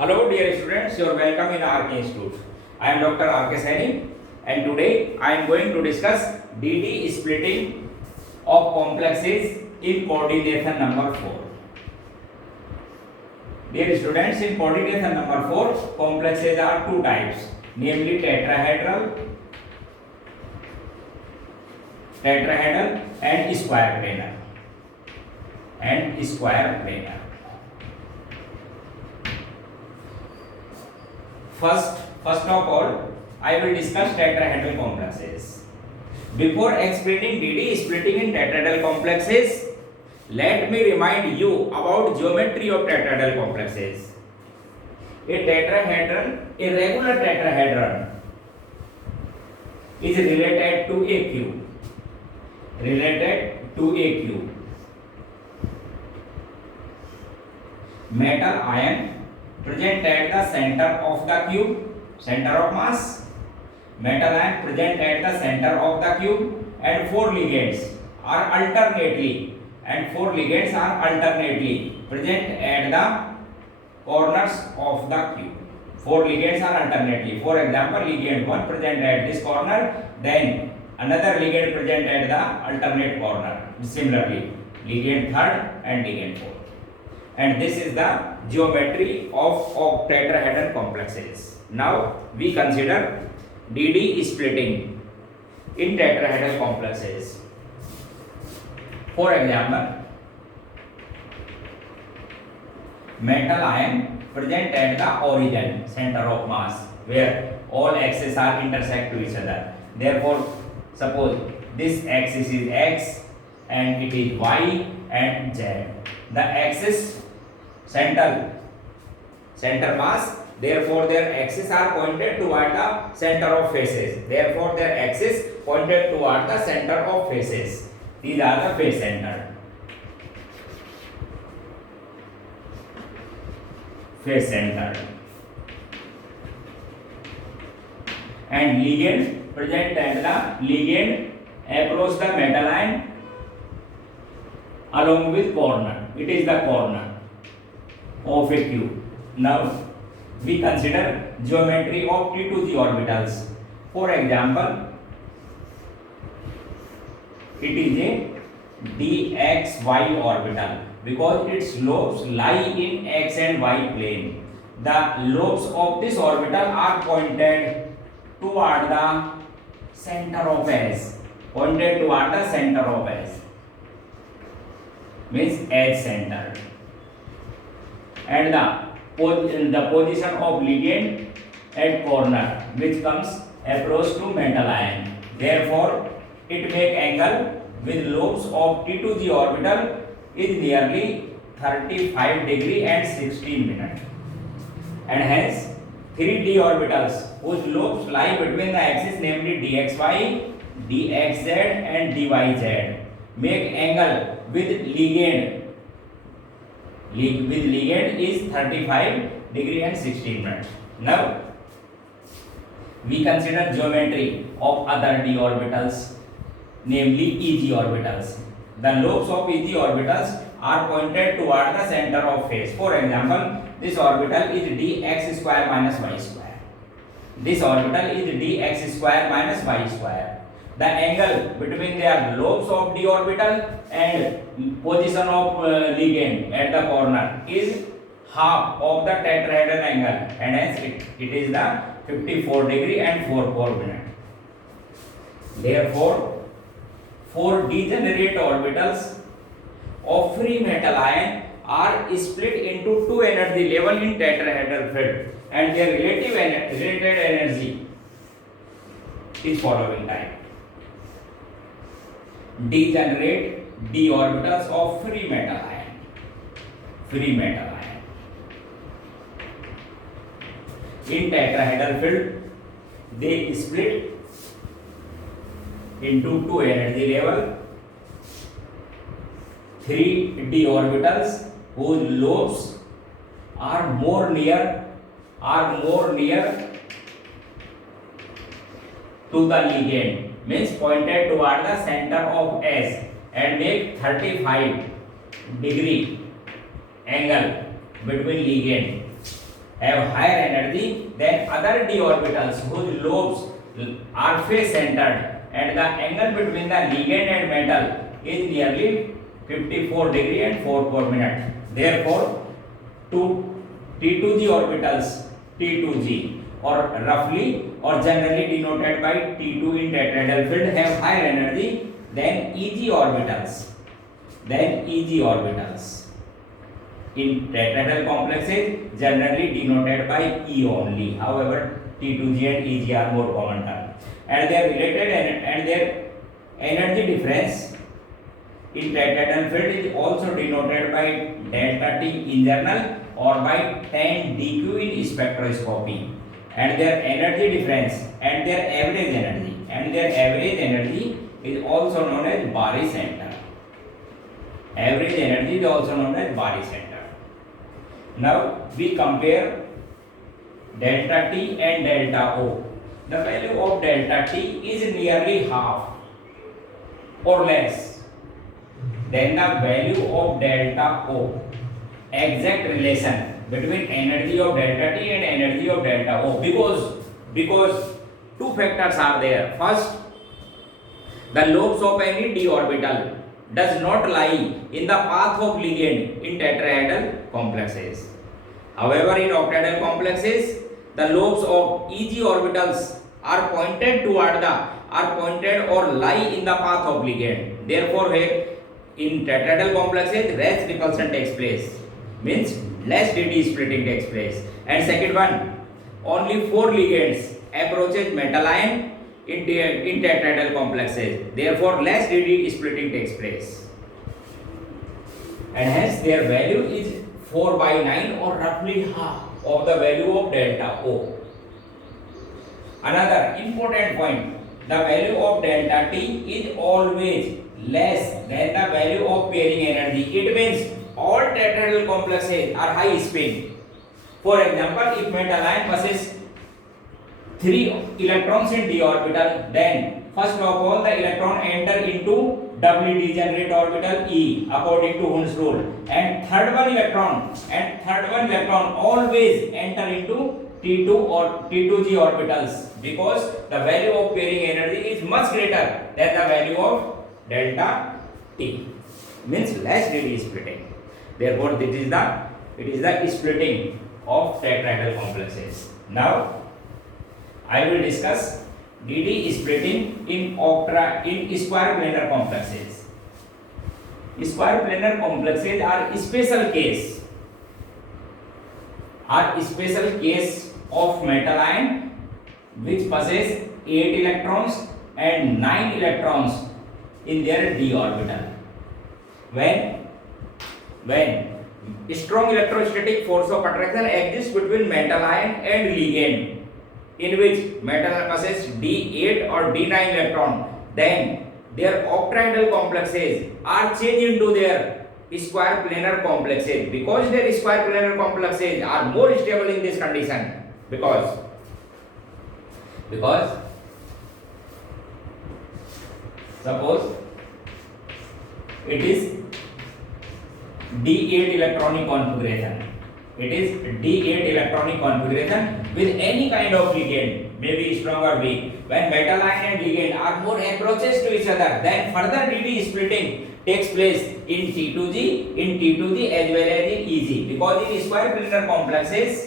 Hello dear students, you are welcome in RK Institute. I am Dr. RK Saini and today I am going to discuss DD splitting of complexes in coordination number 4. Dear students, in coordination number 4, complexes are two types, namely tetrahedral and square planar. First of all, I will discuss tetrahedral complexes. Before explaining DD splitting in tetrahedral complexes, let me remind you about geometry of tetrahedral complexes. A regular tetrahedron is related to a cube. Metal ion present at the center of the cube, center of mass. Metal ion present at the center of the cube, and four ligands are alternately present at the corners of the cube. Four ligands are alternately. For example, ligand 1 present at this corner, then another ligand present at the alternate corner. Similarly, ligand 3rd and ligand 4th. And this is the geometry of tetrahedral complexes. Now we consider DD splitting in tetrahedral complexes. For example, metal ion present at the origin, center of mass, where all axes are intersect to each other. Therefore, suppose this axis is x and it is y and z. The axis center mass, therefore their axes are pointed toward the center of faces. Therefore their axis pointed toward the center of faces. These are the face centered. And ligand present at the ligand approach the metal ion along with corner. It is the corner of a cube. Now we consider geometry of T to G orbitals. For example, it is a dxy orbital because its lobes lie in x and y plane. The lobes of this orbital are pointed toward the center of S. Means edge centered. And the position of ligand at corner, which comes approach to metal ion. Therefore, it make angle with lobes of T to G orbital is nearly 35 degree and 16 minutes. And hence, 3D orbitals whose lobes lie between the axes, namely dxy, dxz and dyz, make angle with ligand is 35 degree and 16 minutes. Now we consider geometry of other d orbitals, namely EG orbitals. The lobes of EG orbitals are pointed toward the center of face. For example, this orbital is dx square minus y square. This orbital is dx square minus y square. The angle between their lobes of d orbital and position of ligand at the corner is half of the tetrahedral angle, and hence it is the 54 degree and 44 minutes. Therefore, four degenerate orbitals of free metal ion are split into two energy level in tetrahedral field, and their related energy is following type. Degenerate d orbitals of free metal ion. In tetrahedral field, they split into two energy level. 3d orbitals whose lobes are more near to the ligand, means pointed toward the center of S, and make 35 degree angle between ligand have higher energy than other d orbitals whose lobes are face centered and the angle between the ligand and metal is nearly 54 degree and 4 minute. Therefore, two T2g orbitals, T2g or roughly or generally denoted by T2 in tetrahedral field have higher energy than Eg orbitals. In tetrahedral complexes generally denoted by E only. However, T2g and Eg are more common term, and they are related and their energy difference in tetrahedral field is also denoted by delta T in general or by tan dq in spectroscopy, and their energy difference and their average energy is also known as Barry center. Average energy is also known as Barry center. Now we compare delta T and delta O. The value of delta T is nearly half or less than the value of delta O. Exact relation between energy of delta T and energy of delta O, because two factors are there. First, the lobes of any d orbital does not lie in the path of ligand in tetrahedral complexes. However, in octahedral complexes, the lobes of Eg orbitals are pointed or lie in the path of ligand. Therefore, here in tetrahedral complexes, less repulsion takes place, means less dd splitting takes place. And second one, only 4 ligands approaches metal ion in tetrahedral complexes. Therefore, less dd splitting takes place, and hence their value is 4/9 or roughly half of the value of delta O. Another important point, the value of delta T is always less than the value of pairing energy. It means all tetrahedral complexes are high spin. For example, if metal ion possesses 3 electrons in d orbital, then first of all the electron enter into doubly degenerate orbital E according to Hund's rule, and third one electron always enter into T2 or T2g orbitals, because the value of pairing energy is much greater than the value of delta T, means less dd splitting. Therefore, it is the splitting of tetrahedral complexes. Now I will discuss dd splitting in square planar complexes. Square planar complexes are special case of metal ion which possess 8 electrons and 9 electrons in their d orbital. When strong electrostatic force of attraction exists between metal ion and ligand, in which metal possess d8 or d9 electron, then their octahedral complexes are changed into their square planar complexes, because their square planar complexes are more stable in this condition, because suppose it is d8 electronic configuration. It is d8 electronic configuration with any kind of ligand, maybe strong or weak. When metal ion and ligand are more approaches to each other, then further dd splitting takes place in T2g as well as in Eg, because in square planar complexes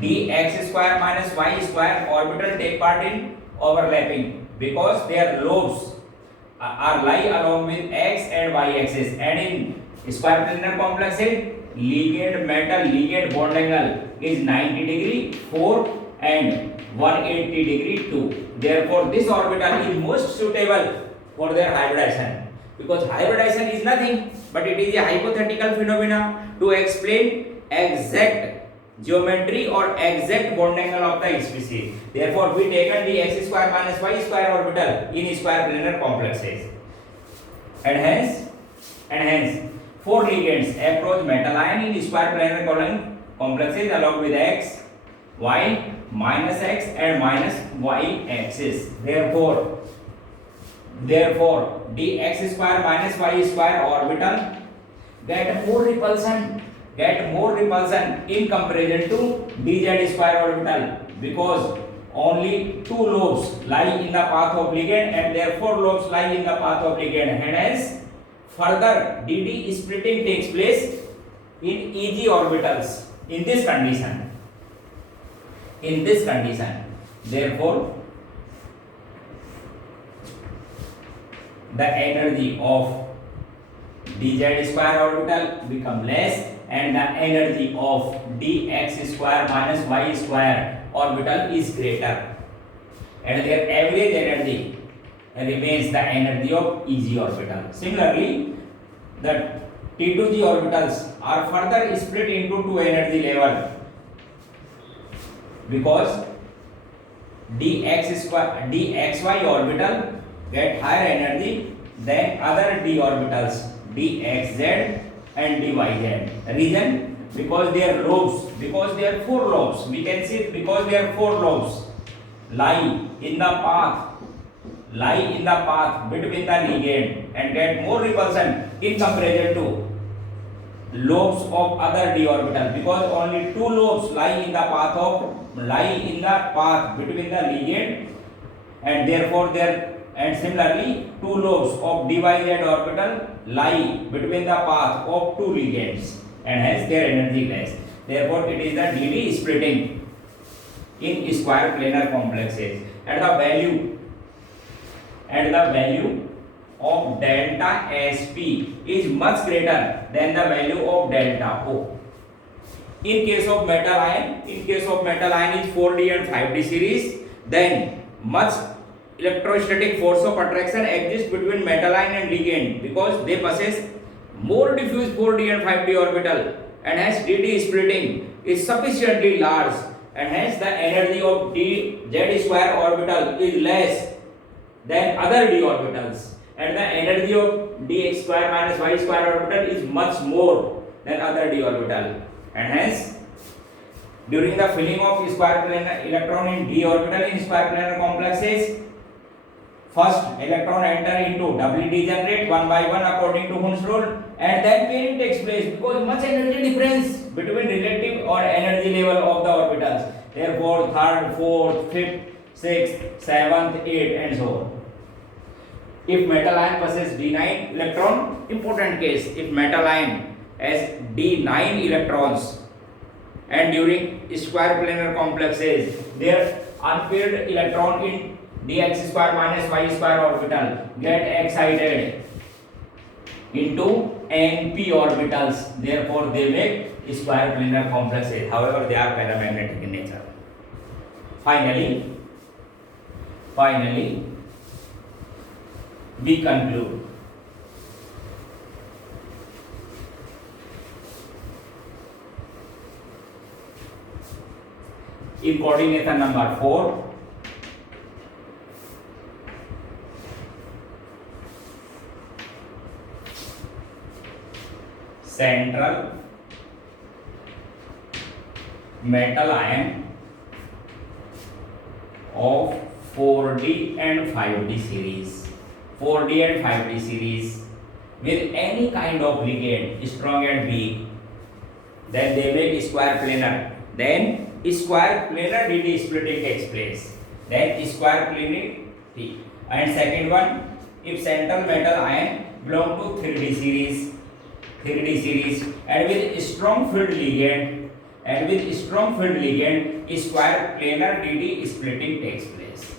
dx square minus y square orbital take part in overlapping, because their lobes are lie along with x and y axis, and in square planar complexes ligand bond angle is 90 degree 4 and 180 degree 2. Therefore, this orbital is most suitable for their hybridization, because hybridization is nothing but it is a hypothetical phenomena to explain exact geometry or exact bond angle of the species. Therefore, we taken the x square minus y square orbital in square planar complexes, and hence 4 ligands approach metal ion in square planar complexes along with x, y, minus x and minus y axis. Therefore, dx square minus y square orbital get more repulsion in comparison to dz square orbital, because only two lobes lie in the path of ligand and therefore lobes lie in the path of ligand, and hence further dd splitting takes place in eg orbitals in this condition. Therefore the energy of dz square orbital become less and the energy of dx square minus y square orbital is greater, and their average energy remains the energy of Eg orbital. Similarly, the T2G orbitals are further split into two energy level, because dxy orbital get higher energy than other d orbitals dxz and dyz. Reason? Because their four lobes, we can see because their four lobes lie in the path between the ligand and get more repulsion in comparison to lobes of other d orbital, because only two lobes lie in the path between the ligand and therefore similarly two lobes of dyz orbital lie between the path of two ligands, and hence their energy less. Therefore it is the dd splitting in square planar complexes, and the value of delta Sp is much greater than the value of delta O. In case of metal ion is 4d and 5d series, then much electrostatic force of attraction exists between metal ion and ligand, because they possess more diffuse 4d and 5d orbital, and hence dd splitting is sufficiently large, and hence the energy of dz square orbital is less than other d orbitals, and the energy of dx square minus y square orbital is much more than other d orbital, and hence during the filling of square planar electron in d orbital in square planar complexes, first electron enter into doubly degenerate one by one according to Hund's rule, and then pairing takes place because much energy difference between relative or energy level of the orbitals. Therefore third, fourth, fifth, sixth, seventh, eighth, and so on. If metal ion possesses d9 electron, important case, if metal ion has d9 electrons and during square planar complexes their unpaired electron in dx square minus y square orbital get excited into np orbitals, therefore they make square planar complexes, however they are paramagnetic in nature. Finally we conclude in coordination number 4, central metal ion of 4d and 5d series with any kind of ligand strong and weak, then they make square planar, then square planar dd splitting takes place, then square planar T. And second one, if central metal ion belong to 3d series and with strong field ligand square planar dd splitting takes place,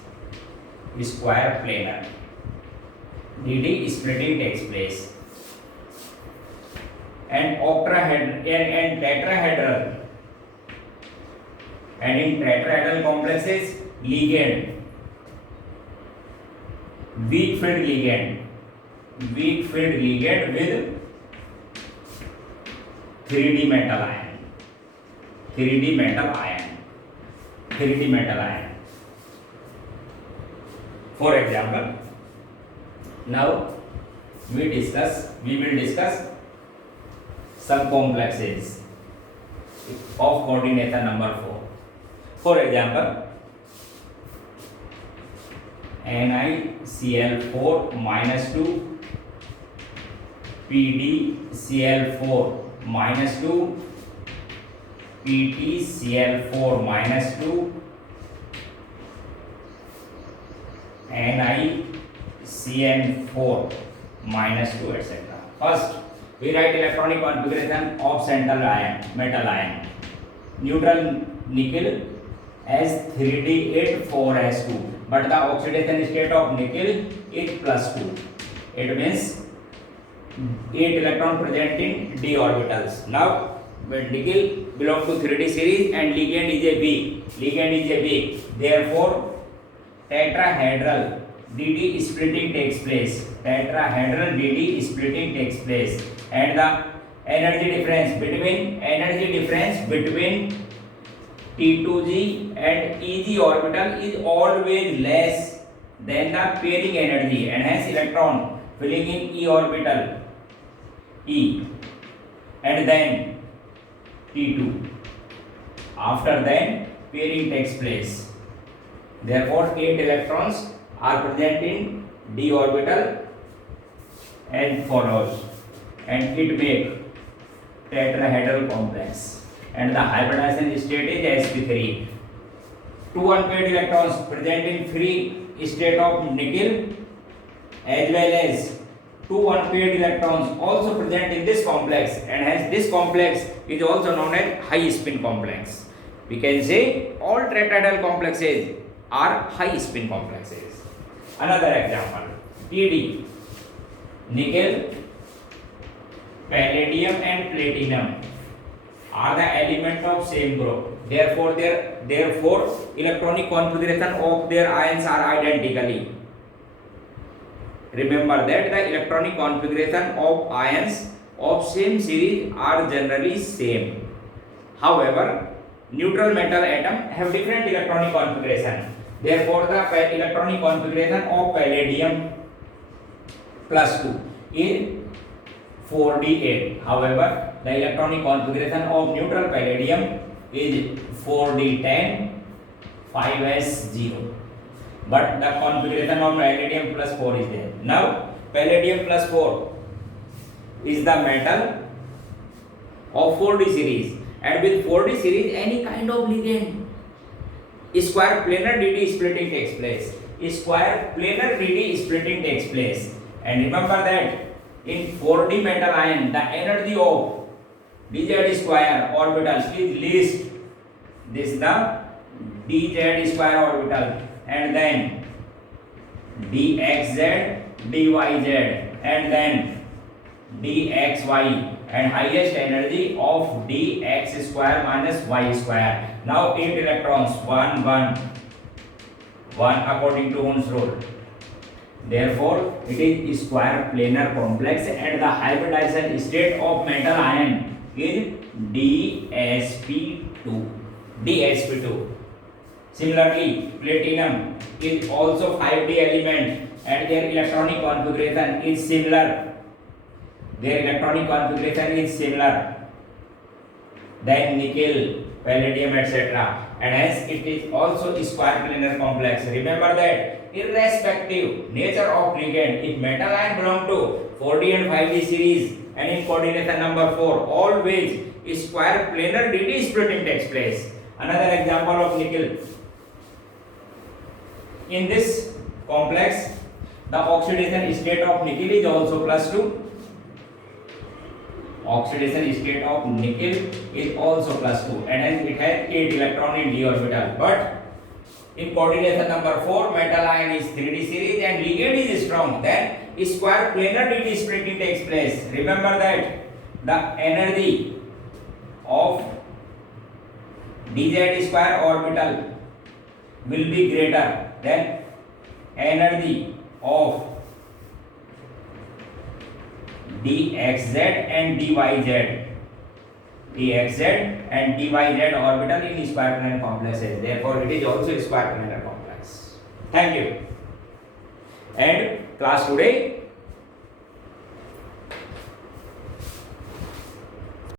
square planar dd splitting takes place, and octahedral and tetrahedral, and in tetrahedral complexes ligand weak field ligand with 3d metal ion. For example, now we will discuss some complexes of coordination number 4. For example, NiCl4 -2 PdCl4 minus 2, PtCl4 minus 2, NiCN4 minus 2, etc. First, we write electronic configuration of central ion, metal ion. Neutral nickel as 3D8,4s2, but the oxidation state of nickel is +2. It means 8 electron present in d orbitals. Now, when nickel belongs to 3D series and ligand is a weak, therefore tetrahedral dd splitting takes place. And the energy difference between T2g and Eg orbital is always less than the pairing energy, and hence electron filling in E orbital E and then T2. After then pairing takes place. Therefore 8 electrons are present in d orbital and follows, and it makes tetrahedral complex, and the hybridization state is sp3. 2 unpaired electrons present in free state of nickel, as well as 2 unpaired electrons also present in this complex, and hence this complex is also known as high spin complex. We can say all tetrahedral complexes are high spin complexes. Another example, Td, nickel, palladium and platinum are the element of same group. Therefore electronic configuration of their ions are identically. Remember that the electronic configuration of ions of same series are generally same. However, neutral metal atom have different electronic configuration. Therefore, the electronic configuration of palladium +2 is 4d8. However, the electronic configuration of neutral palladium is 4d10 5s0. But the configuration of palladium +4 is there. Now, palladium +4 is the metal of 4d series, and with 4d series any kind of ligand, square planar dd splitting takes place. And remember that in 4d metal ion the energy of dz square orbital is least. This is the dz square orbital, and then dxz, dyz, and then dxy, and highest energy of dx square minus y square. Now 8 electrons, 1 according to Ohm's rule. Therefore it is square planar complex, and the hybridization state of metal ion is dsp2. Similarly, platinum is also 5d element, and their electronic configuration is similar. Than nickel, palladium, etc. And hence it is also square planar complex. Remember that irrespective nature of ligand, if metal ion belong to 4d and 5d series and in coordination number 4, always square planar dd splitting takes place. Another example of nickel. In this complex, the oxidation state of nickel is also +2. Oxidation state of nickel is also +2, and hence it has 8 electron in d orbital. But in coordination number 4, metal ion is 3d series and ligand is strong. Then square planar dd splitting takes place. Remember that the energy of dz square orbital will be greater than energy of dxz and dyz. Orbital in square planar complexes. Therefore, it is also a square planar complex. Thank you. And class today